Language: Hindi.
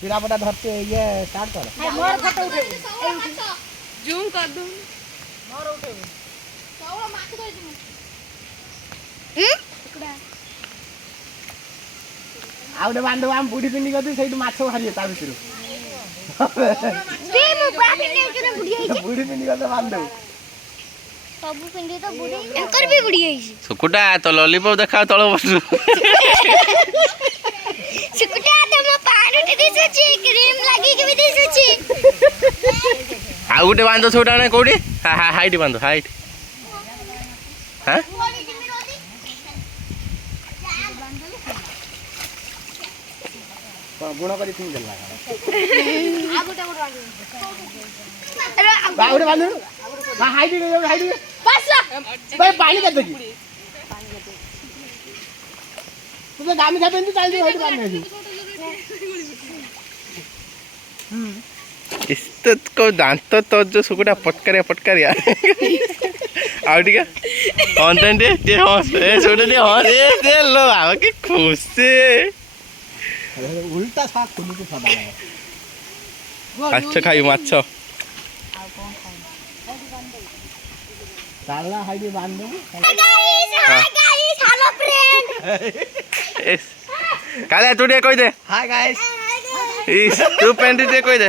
चिरापटा धरते ये स्टार्ट कर मोर फोटो उठे जूम कर दो मोर उठे चावल माछ दे दू टुकड़ा आउटे बांधो हम बुढ़ी पिंडी करते सही माछ बाहरी ता भितर बे मु बा पिंडी के बुढ़ी आइछ बुढ़ी पिंडी करते बांधो सब पिंडी तो बुढ़ी एंकर भी बुढ़ी आइछ सुकुटा तो लॉलीपॉप देखा तळ बसु सुकुटा तो म पानी उठे दिस छी क्रीम लागी के भी दिस छी आ गुटे बांधो छोटा ने कोडी हाइट बांधो हाइट हां गुण करी फिंग देला आ गोटा बाउडे बांधो हाइट हाइट बस भाई पानी कर दे तू तो दामी था पेंतु चल दे हाइट बांधने इस्तो को दांत तो जो सुकुटा पटकारिया आउ ठीक है ऑनलाइन दे हंस ए छोटे दे हंस ए दे लो आ के खुशी उल्टा साथ खुली के सदा अच्छा खाई माछ ताला हाइट बांध दो गाइस हेलो फ्रेंड काले तू दे कोई दे हाय गाइस इस तू पेंट दे कोई दे